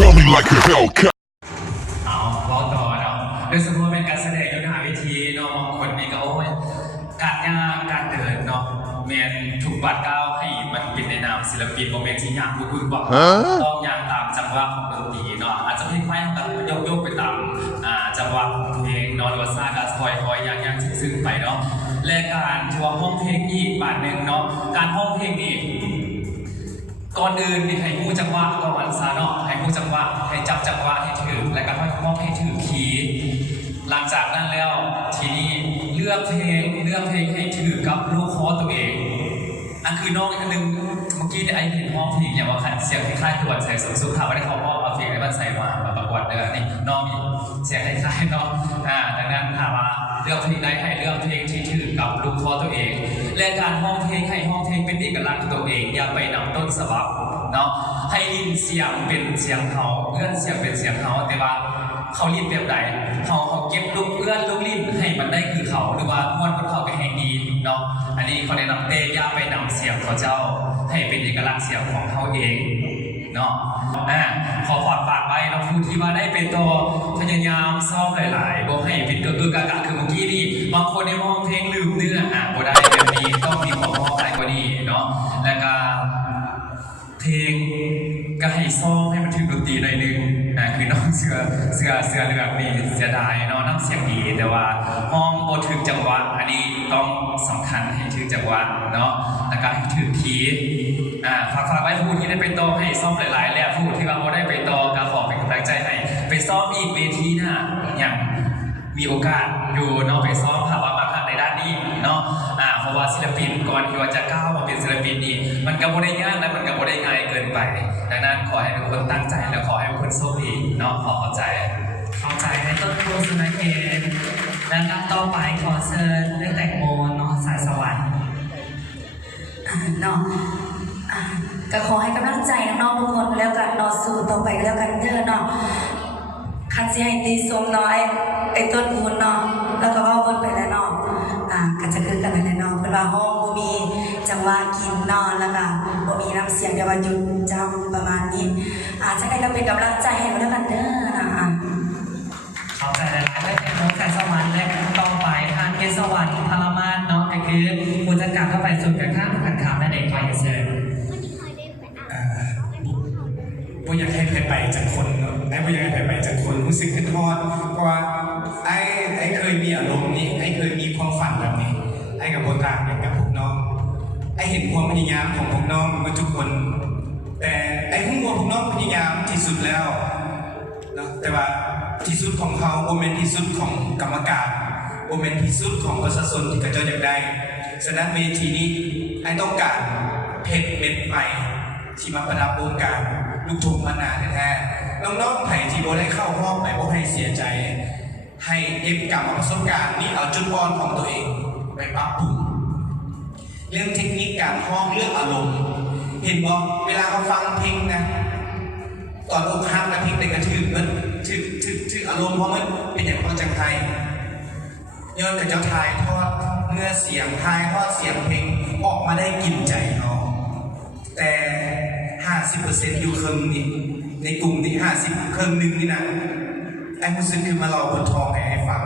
Coming like a Hellcat เอาพอต่อเนาะโดยสมมติเป็นการแสดงอยู่หน้าเวทีเนาะบางคนนี่ก็โอ้ยการย่างการเดินเนาะแมนถูกบัดก้าวให้มันเป็นในนามศิลปินโมเมนต์ที่ย่างพูดบอกต้องย่างตามจังหวะของดนตรีเนาะอาจจะไม่ค่อยแบบโยกไปตามจังหวะของเพลงเนาะหรือว่าซาการคอยย่างซึ่งไปเนาะและการทัวร์ห้องเพลงอีกบาทหนึ่งเนาะการห้องเพลงนี่ก่อนอื่นนี่ให้ผู้จังหวะก่อนซาเนาะให้ผู้จังหวะให้จับจังหวะให้ถือและก็ห้องให้ถือคีย์หลังจากนั้นแล้วทีนี้เลือกเพลงให้ถือกับลูกคอตัวเองอันคือน้องอีกนึงเมื่อกี้ไอ้เห็นห้องเพลงอย่างว่าเสียงคล้ายๆตัวใส่สุดถามว่าได้เขาพ่อเอาเพลงในบ้านใส่มาประกวดเด้อนี่น้องมีเสียงคล้ายๆเนาะดังนั้นถามว่าเลือกเพลงใดให้เลือกเพลงที่ถือกับลูกคอตัวเองและการห้องเพลงให้ห้องเพลงเป็นเอกลักษณ์ตัวเองอย่าไปนำต้นฉบับเนาะให้ลิ้นเสียงเป็นเสียงเขาเอื้อนเสียงเป็นเสียงเขาแต่ว่าเขาลิ้นแบบใดเขาเก็บลูกเอื้อนลูกลิ้นให้มันได้คือเขาหรือว่าม้วนคนเขาไปให้ดีเนาะอันนี้เขาแนะนำเตะย่าไปนำเสียงเขาเจ้าให้เป็นเอกลักษณ์เสียงของเขาเองเนาะขอฝากไว้เราพูดที่ว่าได้เป็นตัวพยายามซ้อมหลายๆบอกให้เป็นกึกกะคือเมื่อกี้นี่บางคนในมองเพลงลืมเนื้อบ่ได้แบบนี้ต้องมีความพอใจกว่านี้เนาะแล้วก็เพลงก็ให้ซ้อมให้มันถึงดนตรีหน่อยนึงคือน้องเสือเรื่องนี้เสียดายเนาะน้ำเสียงดีแต่ว่าห้องบทถึงจังหวะอันนี้ต้องสำคัญให้ถึงจังหวะเนาะแล้วก็ให้ถึงคีย์ฝากไว้ผู้ที่ได้ไปต่อให้ซ้อมหลายๆแล้วผู้ที่ว่าไม่ได้ไปต่อก็ขอเป็นกำลังใจให้ไปซ้อมอีกเวทีหน้าอย่างมีโอกาสอยู่เนาะไปซ้อมภาวะบางครั้งในด้านนี้เนาะเพราะว่าศิลปินก่อนที่ว่าจะก้าวมาเป็นศิลปินนี่มันก็บ่ได้ยากและมันก็บ่ได้ง่ายเกินไปดังนั้นขอให้ทุกคนตั้งใจและขอให้ทุกคนโชคดีเนาะขอเข้าใจในต้นโพสุนัขเคนและนับต่อไปขอเชิญเรื่องแตงโมเนาะสายสวรรค์เนาะก็ขอให้กำลังใจน้องๆทุกคนแล้วกันนอนสู้ต่อไปแล้วกันเด้อเนาะคันสิให้ตีสมเนาะไอ้ต้นคูณเนาะแล้วก็ว่าวนไปแล้วเนาะก็จะคือกันแล้วเนาะเป็นว่าห้องบ่มีจังหวะกินนอนแล้วก็บ่มีน้ำเสียงเดี๋ยวว่าหยุดจำประมาณนี้จะได้ก็เป็นกำลังใจให้แล้วกันเด้อนะเข้าใจหลายๆและแค่น้องสายสวรรค์และต่อไปทางเทศสวรรค์พารามานเนาะก็คือผู้จัดการเข้าไปสุดกับข้ามขันขามนั่นเองไปเชิญบ่อยากให้ไปจากคนบ่อยากให้ไปจากคนรู้สึกขึ้นทอดเพราะว่าไอ้เคยมีอารมณ์นี้ไอ้เคยมีความฝันแบบนี้ไอ้กับโบตาเนี่ยกับพวกน้องไอ้เห็นความพยายามของพวกน้องมาทุกคนแต่ไอ้หัวพวกน้องพยายามที่สุดแล้วนะแต่ว่าที่สุดของเขาโมเมนต์ที่สุดของกรรมการโมเมนต์ที่สุดของประชาชนที่กระเจิดอยากได้ฉะนั้นเวทีนี้ไอ้ต้องการเพชรเม็ดใหม่ที่มาประดับวงการลูกทุ่งมานานแท้ๆน้องๆไผ่ที่โบได้เข้าห้องไปโบให้เสียใจให้เก็บกรรมประสบการณ์นี่เอาจุดอ่อนของตัวเองไปปรับปรุงเรื่องเทคนิคการห้องเรื่องอารมณ์เห็นบอกเวลาเขาฟังเพลงนะตอนอกหักนะเพลงเด็กกระถือมันถืออารมณ์เพราะมันเป็นอย่างความจังไทยย้อนกับเจ้าทายทอดเนื้อเสียงทายทอดเสียงเพลงออกมาได้กินใจน้องแต่50%อยู่ครึ่งนี่ในกลุ่มที่50ครึ่งหนึ่งนี่นะไอ้มุสลิมคือมาเราบนทองให้ฟัง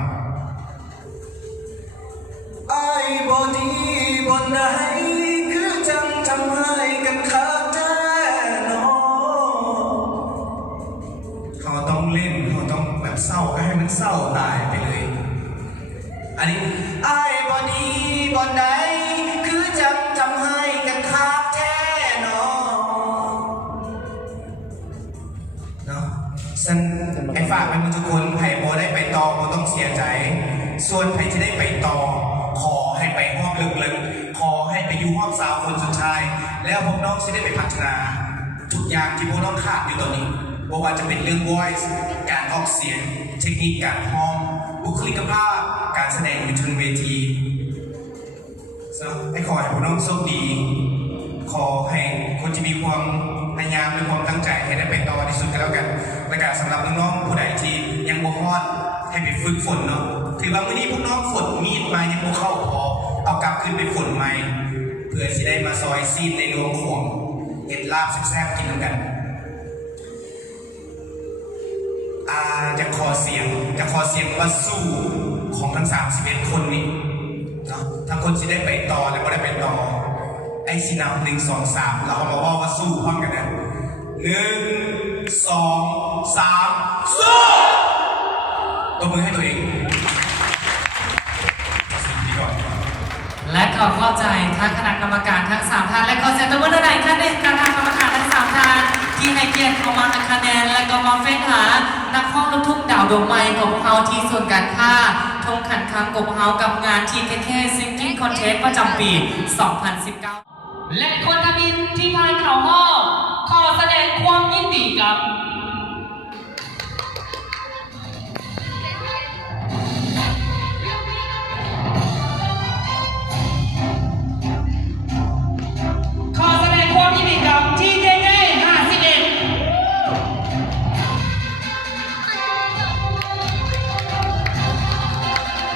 ไอ้บอดีบนไหนคือจังทำให้กันขาดแท้เนาะเขาต้องเล่นเขาต้องแบบเศร้าก็ให้มันเศร้าตายไปเลยอันนี้ไอ้บอดีบนไหนคือจังทำให้กันขาดแท้ฉันไอ้ฝากไปทุกคนไผ่โบได้ไปต่อโบต้องเสียใจส่วนไผ่ที่ได้ไปต่อขอให้ไปห้องลึกๆขอให้ไปอยู่ห้องสาวคนสุดท้ายแล้วพวกน้องจะได้ไปพัฒนาทุกอย่างที่พวกน้องขาดอยู่ตอนนี้บอกว่าจะเป็นเรื่อง voice การออกเสียงเทคนิคการห้องบุคลิกภาพการแสดงอยู่บนเวทีไอ้ขอให้พวกน้องโชคดีขอให้คนที่มีความพยายามมีความตั้งใจให้ได้ไปต่อที่สุดกันแล้วกันและการสำหรับน้องๆผู้ใดที่ยังบ่ฮอดให้ไปฝึกฝนเนาะถือว่ามื้อนี้พวกน้องฝนมีดมายังบ่เข้าพอเอากลับขึ้นไปฝนใหม่เพื่อสิได้มาซอยซีนในรวมของเห็ดลาบแซ่บๆกินกัน จะขอเสียงว่าสู้ของทั้ง31คนนี้เนาะทั้งคนที่ได้ไปต่อและก็ได้ไปต่อไอ้สินับ1 2 3เราเอามาว่าสู้พร้อมกันนะ1 2 3สู้ตบมือให้ตัวเองดีก่อน และขอเข้าใจทั้งคณะกรรมการทั้ง3ท่านและขอเสียงตบมือหน่อยท่านในคณะกรรมการทั้ง3ท่านที่ให้เกียรติเข้ามาให้คะแนนและก็มาเฟ้นหานักร้องลูกทุ่งดาวดวงใหม่ของพวกเราที่ส่วนการค้าทงขันคำกับพวกเรากับงานที่แค่ซิงกิ้งคอนเทสต์ประจำปี 2019 และคนทมินที่ผ่านเข่าห้องขอแสดงความยินดีกับ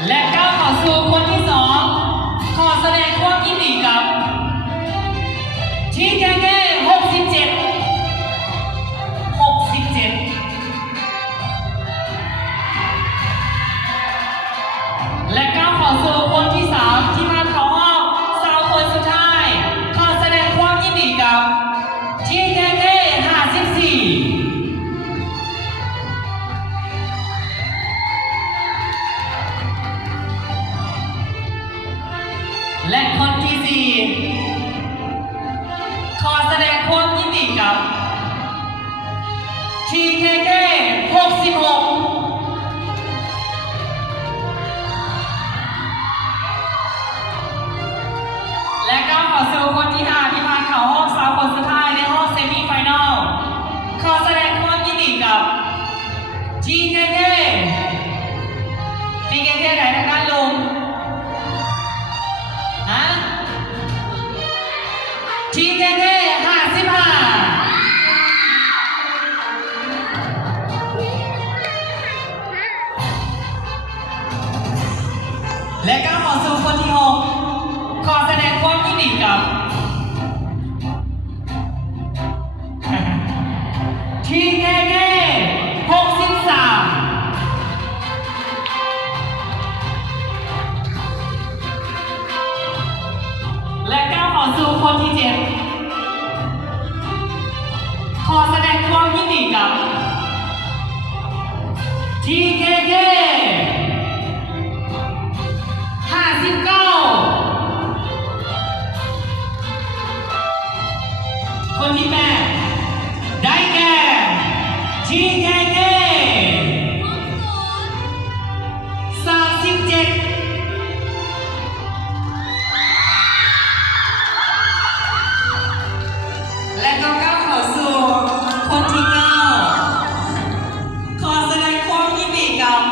และก้าวเข้าสู่คนที่2ขอแสดงความยินดีกับที่แก่และก้าวเข้าสู่คนที่3ที่มาเข้าห้อง3คนสุดท้ายขอแสดงความยินดีกับที่แก่54และคนที่4ขอแสดงความยินดีกับ TKK 66และก้าวเข้าสู่คนที่5ที่ผ่านเข้าห้อง3คนสุดท้ายในห้องเซมิไฟแนลขอแสดงความยินดีกับ TKK ไหนทางด้านลงที่แน่ๆ55และก้าวเข้าสู่คนที่6ขอแสดงความยินดีกับที่แน่ๆ63และก้าวเข้าสู่คนที่7ขอแสดงความยินดีกับ TKK 59คนที่8ได้แก่ TKK 37และก็ก้าวเข้าสู่คนที่9ขอแสดงความยินดีกับ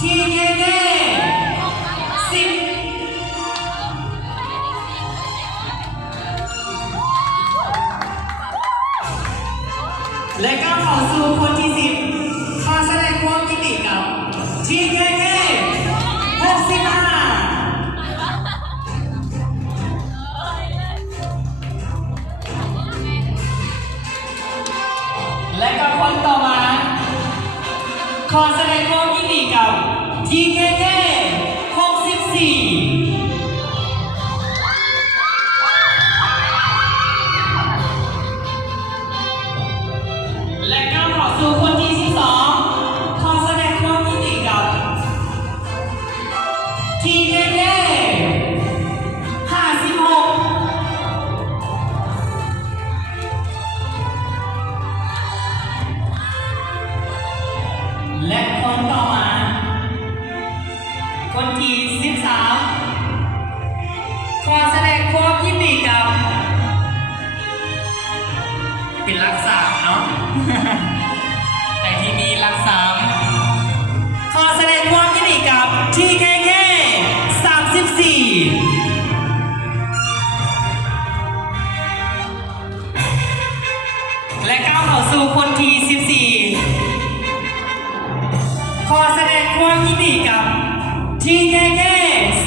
TKK 10และก้าวเข้าสู่คนที่10ขอแสดงความยินดีกับ TKK 65และก็คนต่อมาขอแสดงความยินดีกับ TKK 64และก้าวเข้าสู่คนที่12ขอแสดงความยินดีกับ TKK 56และคนต่อมาคนที่13ขอแสดงความยินดีกับเป็นรักษาเนาะ แต่ที่มีรักษาขอแสดงความยินดีกับ TKK 34และก้าวเข้าสู่คนที่14ขอแสดงความยินดีกับ TKK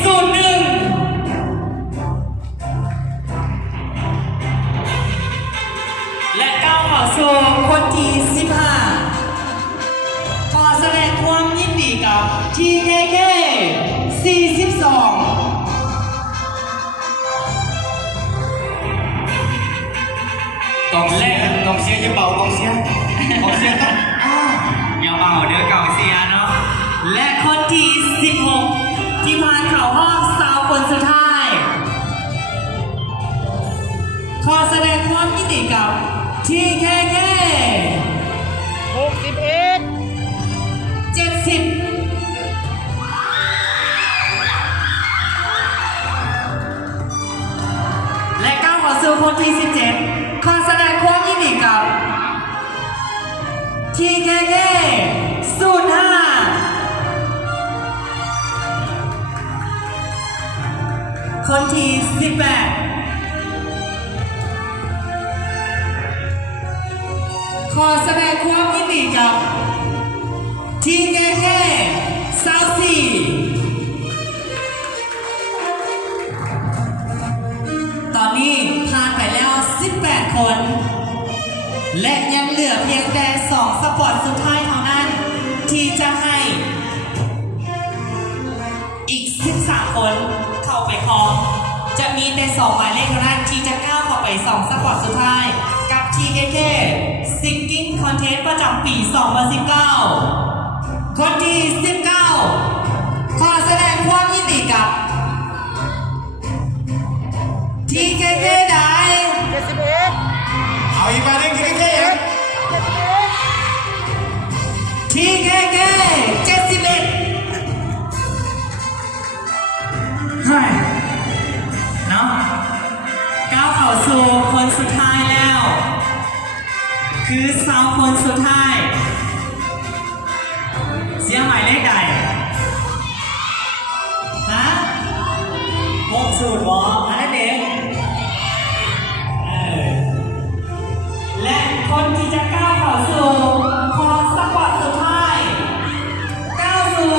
01และ สู่คนที่15ขอแสดงความยินดีกับ TKK 42 กองเชียร์กองเชียร์อย่าเบากองเชียร์กองเชียร์ต้องอย่าเบาเด้อกองเชียร์เนาะ และคนที่16ที่ผ่านเข้ารอบสาวคนสุดท้าย ขอแสดงความยินดีกับ TKK 70 และก้าวเข้าสู่คนที่17ขอแสดงความยินดีกับ TKK 05 คนที่18ขอแสดงความยินดีกับ TKK 24ตอนนี้ผ่านไปแล้ว18 คน และยังเหลือเพียงแต่2สปอตสุดท้ายเท่านั้น ที่จะให้อีก13 คนเข้าไปครองจะมีแต่2หมายเลขเท่านั้นที่จะก้าวเข้าไป2สปอตสุดท้ายกับ TKK Singing Contest ประจำปี 2019 คนที่19ขอแสดงความยินดีกับ TKK ได้ เอาอีกมาเรื่องที่เจ๊ TKK 71เฮ้ยเนาะก้าวเข้าสู่คนสุดท้ายแล้ว คือสาวคนสุดท้าย เสียหมายเลขใดฮะ60หรออันนั้นเด็กและคนที่จะก้าวเข้าสู่คอสปอร์ตสุดท้ายก้าวสู่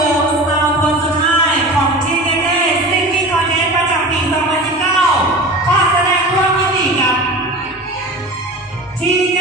สาวคนสุดท้ายของ TKK Singing Contest ประจำปี 2019 ขอแสดงความยินดีกับ TKK